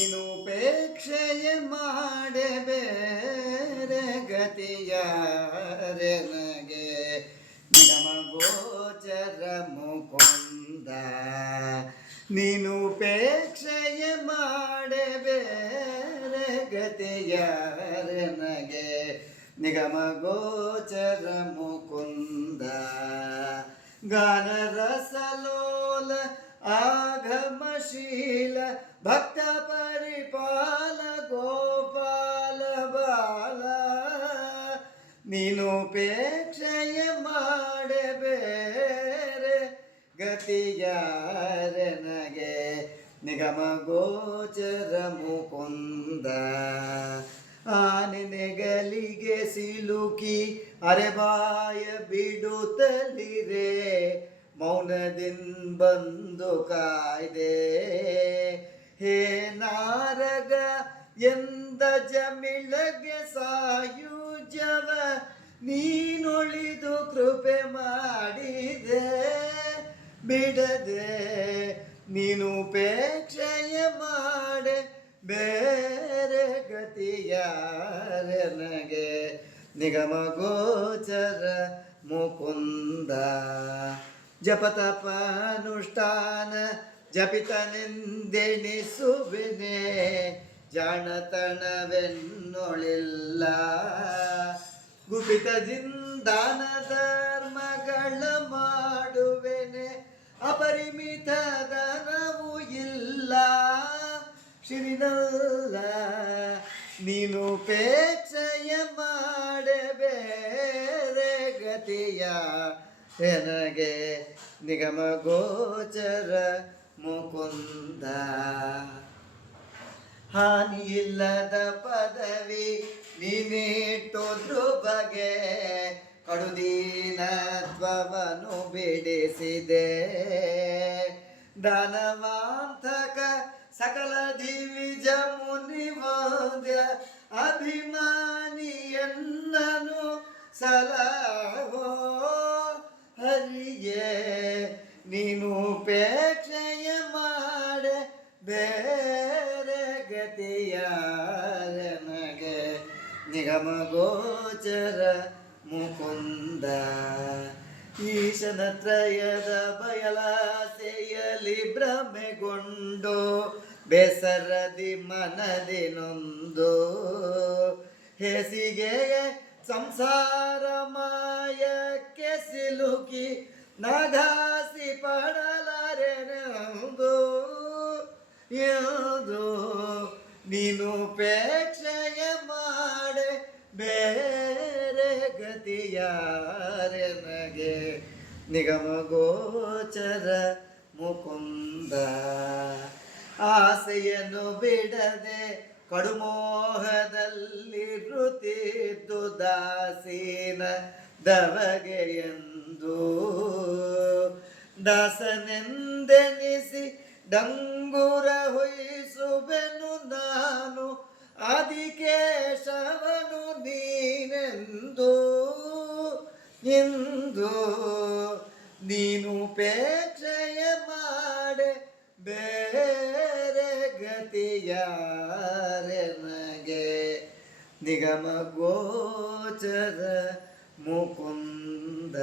ನೀನುಪೇಕ್ಷೆಯ ಮಾಡೆ ಬೇರೆ ಗತಿಯಾರೆ ನಗೆ ನಿಗಮ ಗೋಚರ ಮುಕುಂದ ನೀನುಪೇಕ್ಷೆಯ ಮಾಡೆ ಬೇರೆ ಗತಿಯಾರೆ ನಗೆ ನಿಗಮ ಗೋಚರ ಮುಕುಂದ ಗಾನ ರಸಲೋಲ ಆಗಮಶೀಲ ಭಕ್ತ ಪರಿಪಾಲ ಗೋಪಾಲ ಬಾಲ ನೀನುಪೇಕ್ಷೆಯ ಮಾಡೆ ಬೇರೆ ಗತಿಯಾರೆ ನಗೆ ನಿಗಮ ಗೋಚರ ಮುಕುಂದ ಆನೆನೆಗಲಿಗೆ ಸಿಲುಕಿ ಅರೆಬಾಯ ಬಿಡುತ್ತಲಿರೆ ಮೌನದಿಂದ ಬಂದು ಕಾಯ್ದೆ ಹೇ ನಾರಗ ಎಂದ ಜಮಿಳಗೆ ಸಾಯುಜವ ನೀನೊಳಿದು ಕೃಪೆ ಮಾಡಿದೆ ಬಿಡದೆ ನೀನುಪೇಕ್ಷೆಯ ಮಾಡೆ ಬೇರೆ ಗತಿಯಾರೆ ನಗೆ ನಿಗಮ ಗೋಚರ ಮುಕುಂದ ಜಪತಪಾನುಷ್ಠಾನ ಜಪಿತನೆಂದೆಣಿಸುವೆನೆ ಜಾಣತನವೆನ್ನೊಳಿಲ್ಲ ಗುಪಿತದಿಂದಾನ ಧರ್ಮಗಳ ಮಾಡುವೆನೆ ಅಪರಿಮಿತ ಧನವೂ ಇಲ್ಲ ಶಿರಿನಲ್ಲ ನೀನುಪೇಕ್ಷೆಯ ಮಾಡೆ ಬೇರೆ ಗತಿಯ ನನಗೆ ನಿಗಮ ಗೋಚರ ಮುಕುಂದ ಹಾನಿಯಿಲ್ಲದ ಪದವಿ ನೀನಿಟ್ಟುದ್ರು ಬಗೆ ಕಡುದೀನತ್ವವನ್ನು ಬಿಡಿಸಿದೆ ದಾನವಾಂತಕ ಸಕಲ ದಿವಿಜ ಮುನಿವಾದ್ಯ ಅಭಿಮಾನಿಯನ್ನನು ಸಲಹೋ ಹರಿಯೇ ನೀನುಪೇಕ್ಷೆಯ ಮಾಡೆ ಬೇರೆ ಗತಿಯಾರೆ ನಗೆ ನಿಗಮ ಗೋಚರ ಮುಕುಂದ ಈಶನ ತ್ರಯದ ಬಯಲಾಸೆಯಲಿ ಭ್ರಮೆಗೊಂಡು ಬೇಸರದಿ ಮನದಿ ನೊಂದು ಹೇಸಿಗೆಯ ಸಂಸಾರ ಮಾಯಕ್ಕೆ ಸಿಲುಕಿ ನಗಾಸಿ ಪಡಲಾರೆನೆಂದು ಎಂದು ನೀನುಪೇಕ್ಷೆಯ ಮಾಡೆ ಬೇರೆ ಗತಿಯಾರೆ ನಗೆ ನಿಗಮ ಗೋಚರ ಮುಕುಂದ ಆಸೆಯನ್ನು ಬಿಡದೆ ಕಡುಮೋಹದಲ್ಲಿ ಋತಿದ್ದು ದಾಸೀನ ದವಗೆಯೆಂದು ದಾಸನೆಂದೆನಿಸಿ ಡಂಗುರ ಹೊಯ್ಸುವೆನು ನಾನು ಆದಿಕೇಶವನು ನೀನೆಂದು ಇಂದು ನೀನುಪೇಕ್ಷೆಯ ಮಾಡೆ ಬೇರೆ ಗತಿಯಾರೆ ನಗೆ ನಿಗಮ ಗೋಚರ ಮುಕುಂದ